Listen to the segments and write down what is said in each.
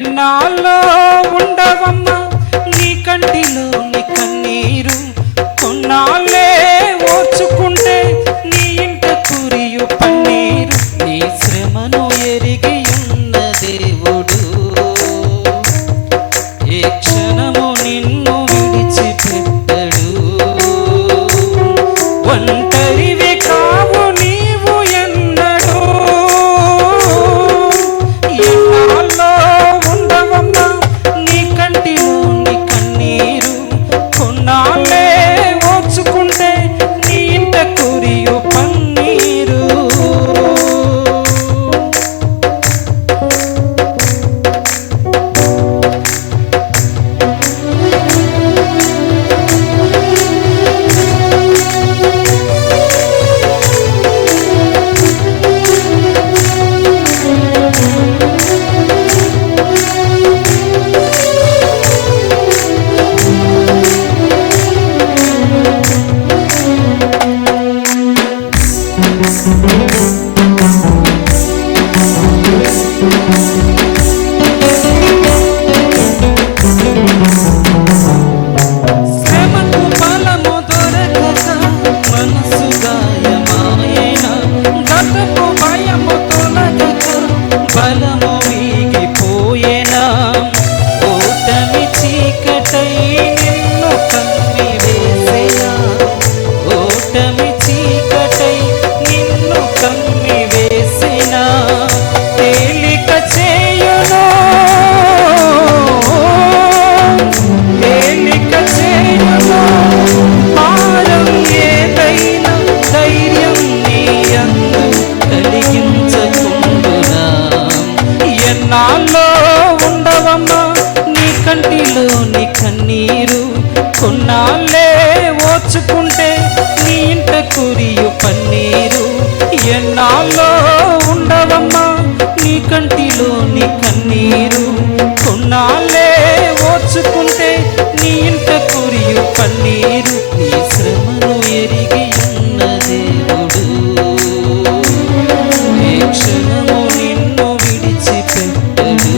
నాలో ఉండవమ్మా నీ కంటిలో నీ కన్నీరు, కొన్నాళ్ళే ఓర్చుకుంటే నీ ఇంట కురియు పన్నీరు. నీ శ్రమను ఎరిగి ఉన్న దేవుడు ఏ క్షణము నిన్ను విడిచిపెట్టడు. ఒంటరివి కావు నీవు ఎన్నడూ. ఎన్నాళ్ళో ఉండవమ్మా నీ కంటిలో నీ కన్నీరు, కొన్నాళ్ళే ఓర్చుకుంటే నీ ఇంట కురియు పన్నీరు. శ్రమకు ఫలము దొరకక మనసు గాయమాయెన, గతపు భయము తొలగక బలము వీగిపోయెనా. ఓటమి చీకటై నిన్ను కమ్మివేసెనా, ఓటమి చీకటై నిన్ను కమ్మివేసెనా. తేలిక చేయును తేలిక చేయును భారం ఏదైనా, ధైర్యం నీ యందు కలిగించకుండునా. ఎన్నాళ్ళో ఉండవమ్మా నీ కంటిలో నీ కన్నీరు, కొన్నాళ్ళే ఓర్చుకుంటే నీ ఇంట కురియు పన్నీరు. ఎన్నాళ్ళో ఉండవమ్మా నీ కంటిలో నీ కన్నీరు, కొన్నాళ్ళే ఓర్చుకుంటే నీ ఇంట కురియు పన్నీరు. నీ శ్రమను ఎరిగి ఉన్న దేవుడు ఏ క్షణము నిన్ను విడిచిపెట్టడు.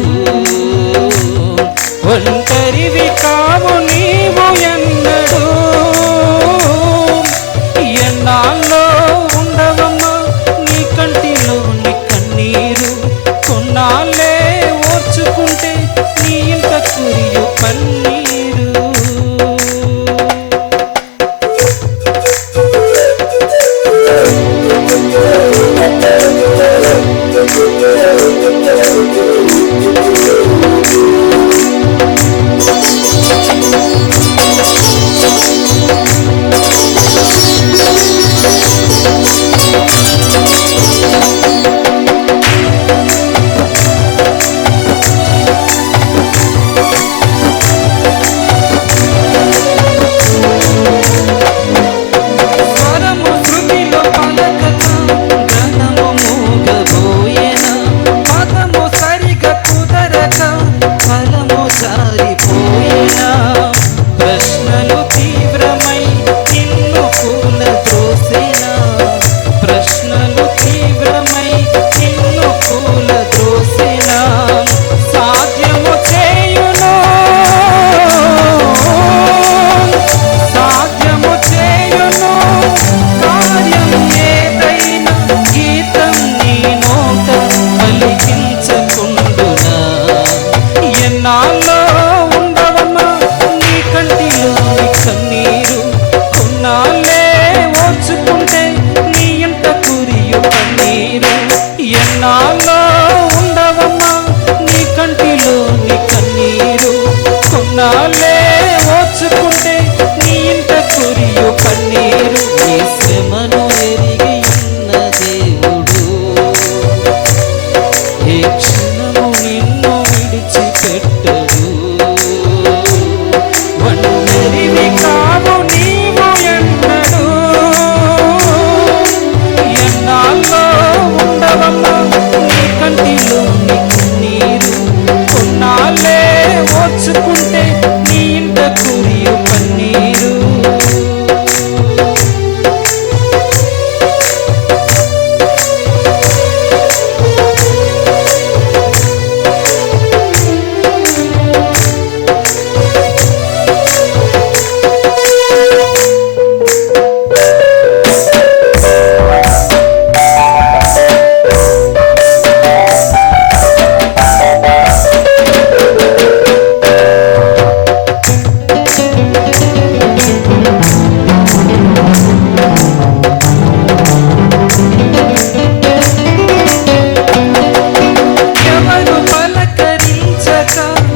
ఒంటరివి కావు నీవు ఎన్నడూ. ఎన్నాళ్ళో ఉండవమ్మా నీ కంటిలో నీ కన్నీరు, కొన్నాళ్ళే ఓర్చుకుంటే నీ ఇంట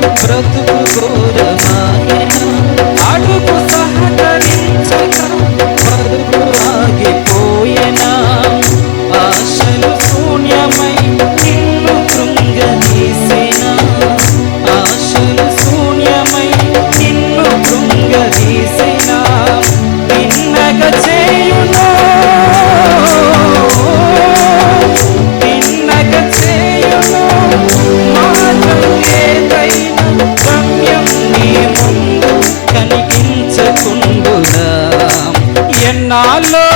బ్రతుకు ఘోరమాయెనా. అడుగు సహకరించక బతుకు ఆగిపోయెనా. ఆశలు శూన్యమై నిన్ను కృంగదీసెనా. ఆశలు శూన్యమై నిన్ను కృంగదీసెనా. తిన్నగా చేయును తిన్నగా చేయును మార్గం ఏదైనా గమ్యం నీ ముందు కనిపించకుండునా. ఎన్నాళ్ళో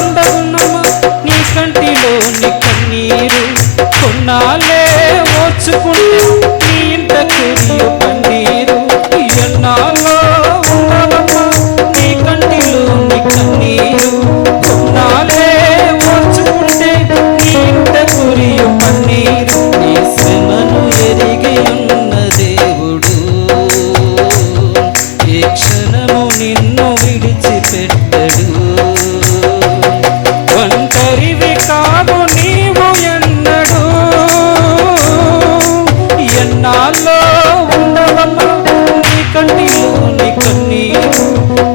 ఉండవునమ్మా నీ కంటిలోని కన్నీరు. కొన్నాళ్ళే ఓర్చుకుంటే నీ ఇంట కురియు పన్నీరు. ఎన్నాళ్ళో ఉండవమ్మా నీ కంటిలోని కన్నీరు. కొన్నాళ్ళే ఓర్చుకుంటే నీ ఇంట కురియు పన్నీరు. నీ శ్రమను ఎరిగి ఉన్న దేవుడు ఏ క్షణము నిన్ను విడిచిపెట్టడు. ఒంటరివి కావు నీవు ఎన్నడూ. ఎన్నాళ్ళో ఉండవమ్మా నీ కంటిలోని కన్నీరు.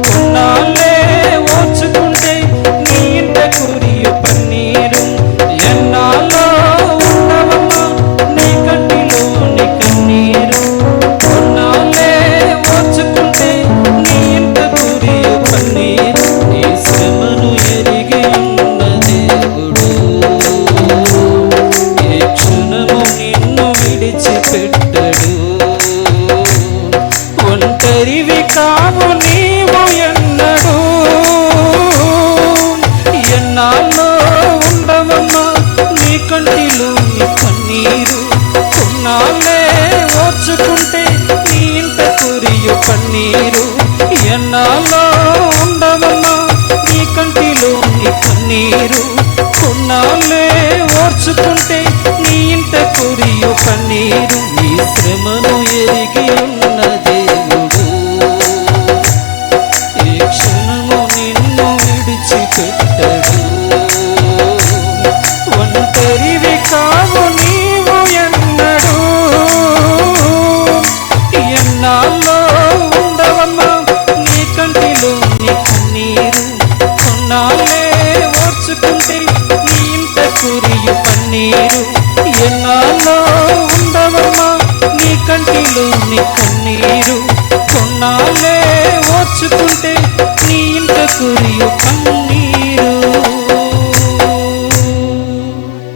కొన్నాళ్ళే ఓర్చుకుంటే నీ ఇంట కురియు పన్నీరు. ఎన్నాళ్ళో ఉండవమ్మా నీ కంటిలోని కన్నీరు. కొన్నాళ్ళే ఓర్చుకుంటే నీ ఇంట కురియు పన్నీరు. నీ శ్రమను ఎరిగి ఉన్న దేవుడు ఏ క్షణము నిన్ను విడిచిపెట్టడు. ఒంటరివి కావు నీవు ఎన్నడూ. ఎన్నాళ్ళో ఉండవమ్మా నీ కంటిలోని కన్నీరు. కొన్నాళ్ళే ఓర్చుకుంటే నీ ఇంట కురియు పన్నీరు. ఎన్నాళ్ళో ఉండవమ్మా నీ కంటిలోని కన్నీరు. కొన్నాళ్ళే ఓర్చుకుంటే నీ ఇంట కురియు పన్నీరు. నీ శ్రమను ఎరిగి ఉన్న దేవుడు ఏ క్షణము నిన్ను విడిచిపెట్టడు. ఒంటరివి కావు నీవు ఎన్నడూ. ఎన్నాళ్ళో ఉండవమ్మా నీ కంటిలోని కన్నీరు. కొన్నాళ్ళే ఓర్చుకుంటే నీ ఇంట కురియు పన్నీరు. ఎన్నాళ్ళో ఉండవమ్మా నీ కంటిలోని కన్నీరు. కొన్నాళ్ళే ఓర్చుకుంటే నీ ఇంట కురియు